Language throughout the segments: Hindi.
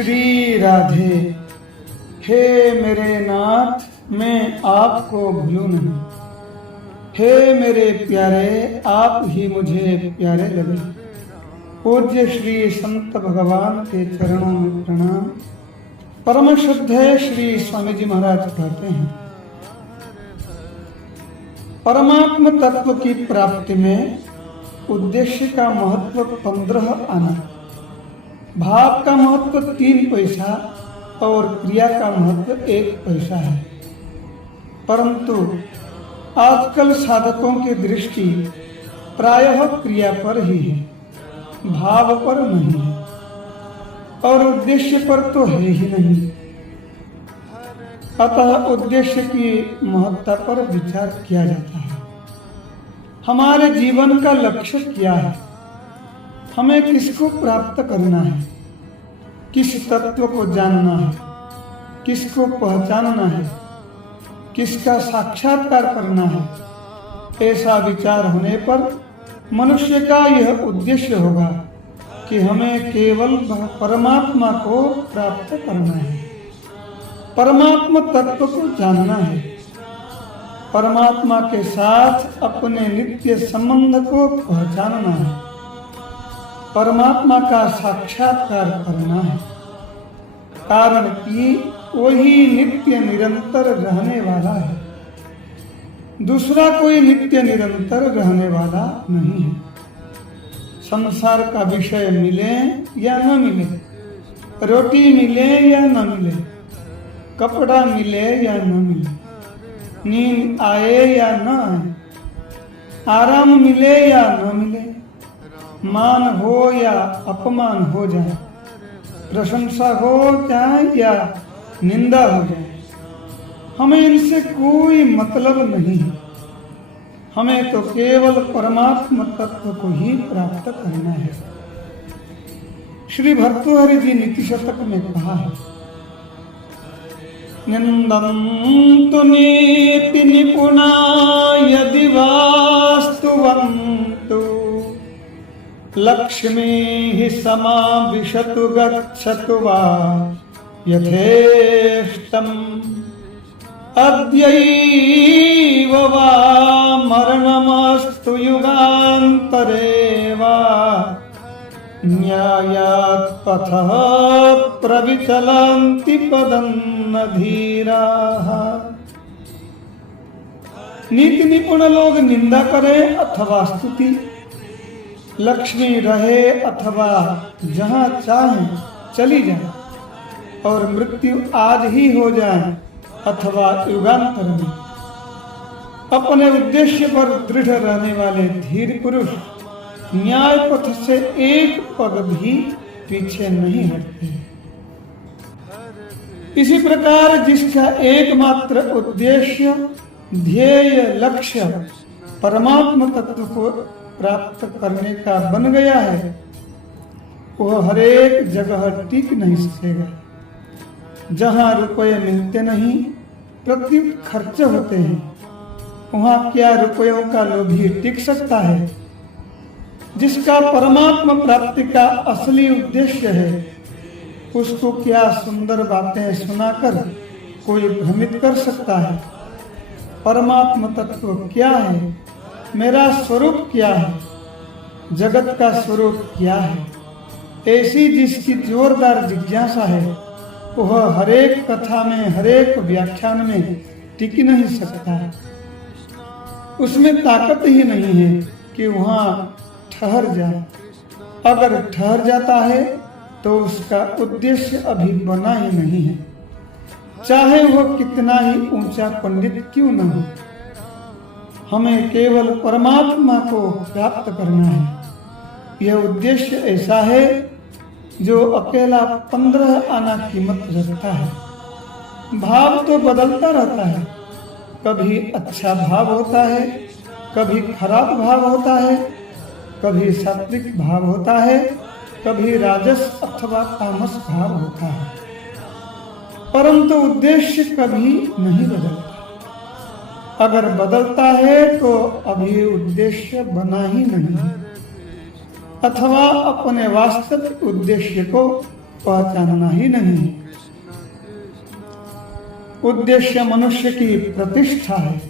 श्री राधे। हे मेरे नाथ, मैं आपको भूलूं नहीं। हे मेरे प्यारे, आप ही मुझे प्यारे लगे। पूज्य श्री संत भगवान के चरणों में प्रणाम। परम श्रद्धेय श्री स्वामी जी महाराज कहते हैं, परमात्म तत्व की प्राप्ति में उद्देश्य का महत्व 15 आना, भाव का महत्व 3 पैसा और क्रिया का महत्व 1 पैसा है। परंतु आजकल साधकों की दृष्टि प्रायः क्रिया पर ही है, भाव पर नहीं है और उद्देश्य पर तो है ही नहीं। अतः उद्देश्य की महत्ता पर विचार किया जाता है। हमारे जीवन का लक्ष्य क्या है, हमें किसको प्राप्त करना है, किस तत्व को जानना है, किसको पहचानना है, किसका साक्षात्कार करना है। ऐसा विचार होने पर मनुष्य का यह उद्देश्य होगा कि हमें केवल परमात्मा को प्राप्त करना है, परमात्मा तत्व को जानना है, परमात्मा के साथ अपने नित्य संबंध को पहचानना है, परमात्मा का साक्षात्कार करना है। कारण कि वही नित्य निरंतर रहने वाला है, दूसरा कोई नित्य निरंतर रहने वाला नहीं है। संसार का विषय मिले या न मिले, रोटी मिले या न मिले, कपड़ा मिले या न मिले, नींद आए या न आए, आराम मिले या न मिले, मान हो या अपमान हो जाए, प्रशंसा हो जाए या निंदा हो जाए, हमें इनसे कोई मतलब नहीं है। हमें तो केवल परमात्मा तत्व को ही प्राप्त करना है। श्री भर्तृहरि जी नीति शतक में कहा है, निंदन्तु नीति निपुणा यदि वास्तुवन्तु लक्ष्मीः समाविशतु गच्छतु वा यथेष्टम् अद्यैव वा मरणमस्तु युगान्तरे वा न्यायात् पथः प्रविचलन्ति पदन्न धीराः। नीति निपुण लोग निंदा करें अथवा स्तुति, लक्ष्मी रहे अथवा जहां चाहे चली जाए और मृत्यु आज ही हो जाए अथवा युगांतर में, अपने उद्देश्य पर दृढ़ रहने वाले धीर पुरुष न्याय पथ से एक पग भी पीछे नहीं हटते। इसी प्रकार जिसका एकमात्र उद्देश्य, ध्येय, लक्ष्य परमात्मा तत्व को प्राप्त करने का बन गया है, वह हरेक जगह टिक नहीं सकेगा। जहां रुपये मिलते नहीं, प्रत्युत खर्च होते हैं, वहां क्या रुपयों का लोभी टिक सकता है? जिसका परमात्मा प्राप्ति का असली उद्देश्य है, उसको क्या सुंदर बातें सुनाकर कोई भ्रमित कर सकता है? परमात्मा तत्व क्या है, मेरा स्वरूप क्या है, जगत का स्वरूप क्या है, ऐसी जिसकी जोरदार जिज्ञासा है, वह हरेक कथा में, हरेक व्याख्यान में टिक नहीं सकता है। उसमें ताकत ही नहीं है कि वहां ठहर जाए। अगर ठहर जाता है तो उसका उद्देश्य अभी बना ही नहीं है, चाहे वह कितना ही ऊंचा पंडित क्यों न हो। हमें केवल परमात्मा को प्राप्त करना है। यह उद्देश्य ऐसा है जो अकेला 15 आना कीमत रखता है। भाव तो बदलता रहता है, कभी अच्छा भाव होता है, कभी खराब भाव होता है, कभी सात्विक भाव होता है, कभी राजस अथवा तामस भाव होता है, परंतु उद्देश्य कभी नहीं बदलता। अगर बदलता है तो अभी उद्देश्य बना ही नहीं है, अथवा अपने वास्तविक उद्देश्य को पहचानना ही नहीं है। उद्देश्य मनुष्य की प्रतिष्ठा है।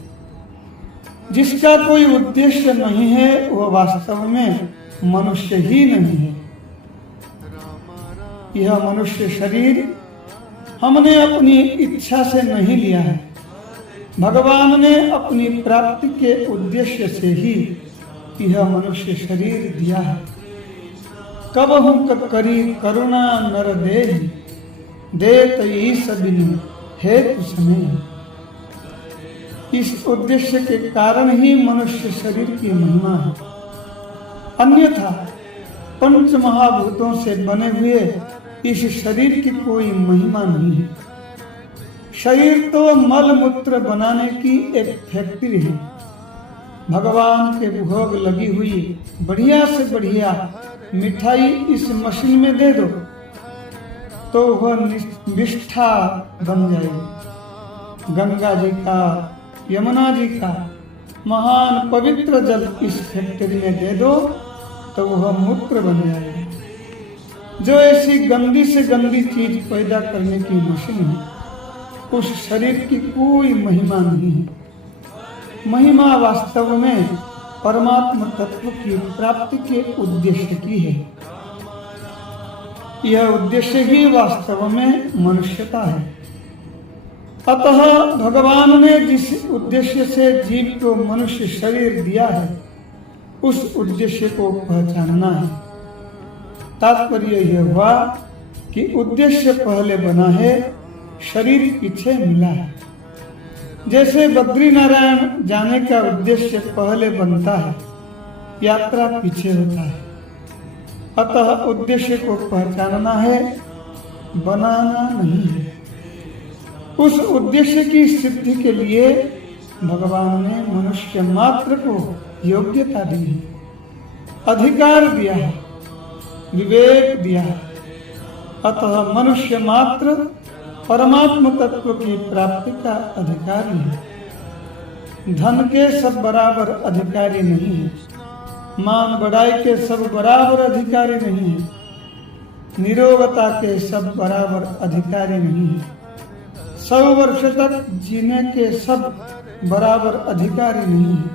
जिसका कोई उद्देश्य नहीं है वह वास्तव में मनुष्य ही नहीं है। यह मनुष्य शरीर हमने अपनी इच्छा से नहीं लिया है। भगवान ने अपनी प्राप्ति के उद्देश्य से ही यह मनुष्य शरीर दिया है। कब हम करी करुणा नर देत ईस बिनु हेतु समय। इस उद्देश्य के कारण ही मनुष्य शरीर की महिमा है। अन्यथा पंच महाभूतों से बने हुए इस शरीर की कोई महिमा नहीं है। शरीर तो मल मूत्र बनाने की एक फैक्ट्री है। भगवान के भोग लगी हुई बढ़िया से बढ़िया मिठाई इस मशीन में दे दो तो वह निष्ठा बन जाएगी। गंगा जी का, यमुना जी का महान पवित्र जल इस फैक्ट्री में दे दो तो वह मूत्र बन जाएगा। जो ऐसी गंदी से गंदी चीज पैदा करने की मशीन है, उस शरीर की कोई महिमा नहीं है। महिमा वास्तव में परमात्मा तत्व की प्राप्ति के उद्देश्य की है। यह उद्देश्य ही वास्तव में मनुष्यता है। अतः भगवान ने जिस उद्देश्य से जीव को मनुष्य शरीर दिया है उस उद्देश्य को पहचानना है। तात्पर्य यह हुआ कि उद्देश्य पहले बना है, शरीर पीछे मिला है। जैसे बद्रीनारायण जाने का उद्देश्य पहले बनता है, यात्रा पीछे होता है। अतः उद्देश्य को पहचानना है, बनाना नहीं है। उस उद्देश्य की सिद्धि के लिए भगवान ने मनुष्य मात्र को योग्यता दी है, अधिकार दिया है, विवेक दिया है। अतः मनुष्य मात्र परमात्म तत्व की प्राप्ति का अधिकारी है। धन के सब बराबर अधिकारी नहीं है। मान बढ़ाई के सब बराबर अधिकारी नहीं है। निरोगता के सब बराबर अधिकारी नहीं है। 100 वर्ष तक जीने के सब बराबर अधिकारी नहीं है।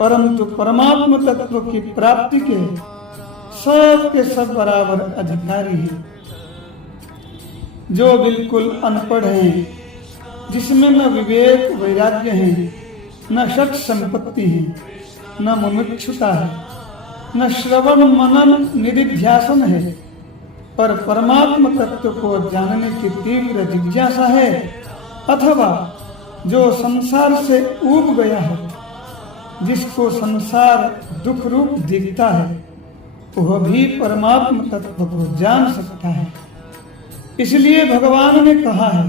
परंतु परमात्म तत्व की प्राप्ति के सब बराबर अधिकारी हैं। जो बिल्कुल अनपढ़ हैं, जिसमें न विवेक वैराग्य है, न षट संपत्ति है, न मुमुक्षुता है, न श्रवण मनन निधिध्यासन है, पर परमात्म तत्व को जानने की तीव्र जिज्ञासा है, अथवा जो संसार से ऊब गया है, जिसको संसार दुख रूप दिखता है, वह भी परमात्म तत्व को जान सकता है। इसलिए भगवान ने कहा है,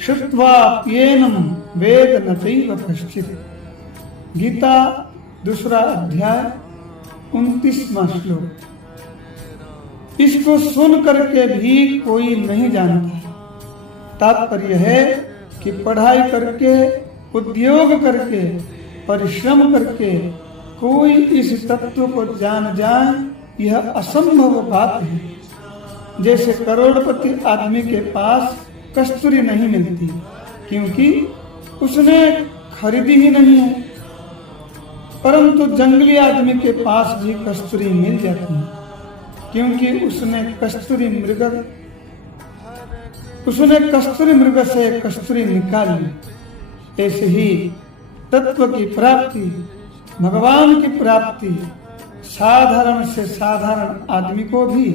श्रुत्वाप्येनं वेद न चैव कश्चित्। गीता 2 अध्याय 29वां श्लोक। इसको सुन करके भी कोई नहीं जानता। तात्पर्य है कि पढ़ाई करके, उद्योग करके, परिश्रम करके कोई इस तत्व को जान जाए, यह असंभव बात है। जैसे करोड़पति आदमी के पास कस्तूरी नहीं मिलती, क्योंकि उसने खरीदी ही नहीं है। परंतु जंगली आदमी के पास भी कस्तूरी मिल जाती है, क्योंकि उसने कस्तूरी मृग से कस्तूरी निकाली। ऐसे ही तत्व की प्राप्ति, भगवान की प्राप्ति साधारण से साधारण आदमी को भी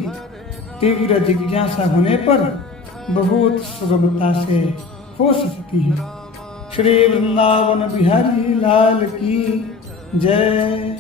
तीव्र जिज्ञासा होने पर बहुत सुगमता से हो सकती है। श्री वृंदावन बिहारी लाल की जय।